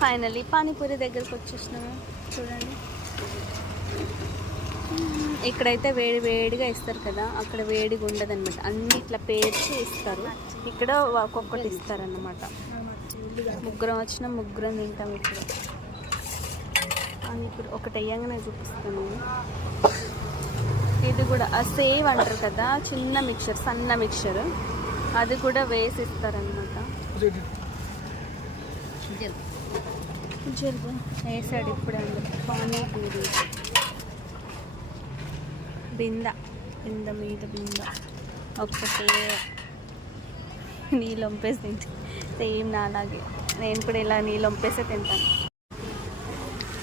Finally panipuri దగ్గరకు వచ్చేసినాము. చూడండి, ఇక్కడైతే వేడి వేడిగా ఇస్తారు కదా, అక్కడ వేడిగా ఉండదు అనమాట. అన్ని ఇట్లా పేర్చి ఇస్తారు. ఇక్కడ ఒక్కొక్కటి ఇస్తారన్నమాట. ముగ్గురం వచ్చిన ముగ్గురం తింటాం. ఇప్పుడు పానీపూరి ఒకటి వేయంగానే చూపిస్తాను. ఇది కూడా సేవ్ అంటారు కదా, చిన్న మిక్చర్, సన్న మిక్చర్, అది కూడా వేసి ఇస్తారనమాట. వేసాడు ఇప్పుడే పానీపూరి. బింద మీద బింద ఒక్కటే నీళ్ళు వంపేసి తింటా. సేమ్ నా అలాగే నేను కూడా ఇలా నీళ్ళు వంపేసే తింటాను.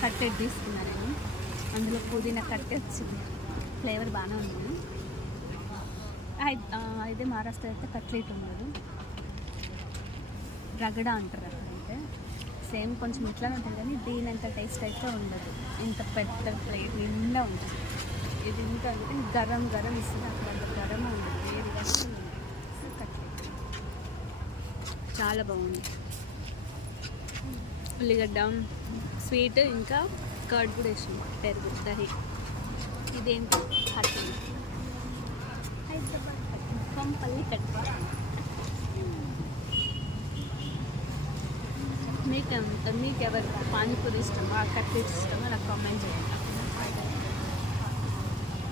కట్టెట్ తీసుకున్నాను నేను, అందులో పుదీనా కట్టె వచ్చింది. ఫ్లేవర్ బాగానే ఉంది. అయితే మహారాష్ట్ర అయితే కట్లెట్ ఉండదు, రగడ అంటారు అక్కడైతే. సేమ్ కొంచెం ఇట్లానే ఉంటుంది కానీ దీనంత టేస్ట్ అయితే ఉండదు. ఇంత పెద్ద ప్లేట్ నిండా ఉంటుంది. ఇది ఇంకా అంటే గరం గరం ఇస్తుంది, అక్కడ అంత గరం ఉండదు, వేడిగా కట్లెట్ చాలా బాగుంది. ఉల్లిగడ్డ, స్వీట్, ఇంకా కర్డ్ కూడా వేసింది, పెరుగు, దహి. ఇదేంటి కట్లెట్, కంపల్లి కట్లెట్. మీకు ఎవరు పానీపూరి ఇష్టమా, కట్లెట్ ఇష్టమా నాకు కామెంట్ చేయండి.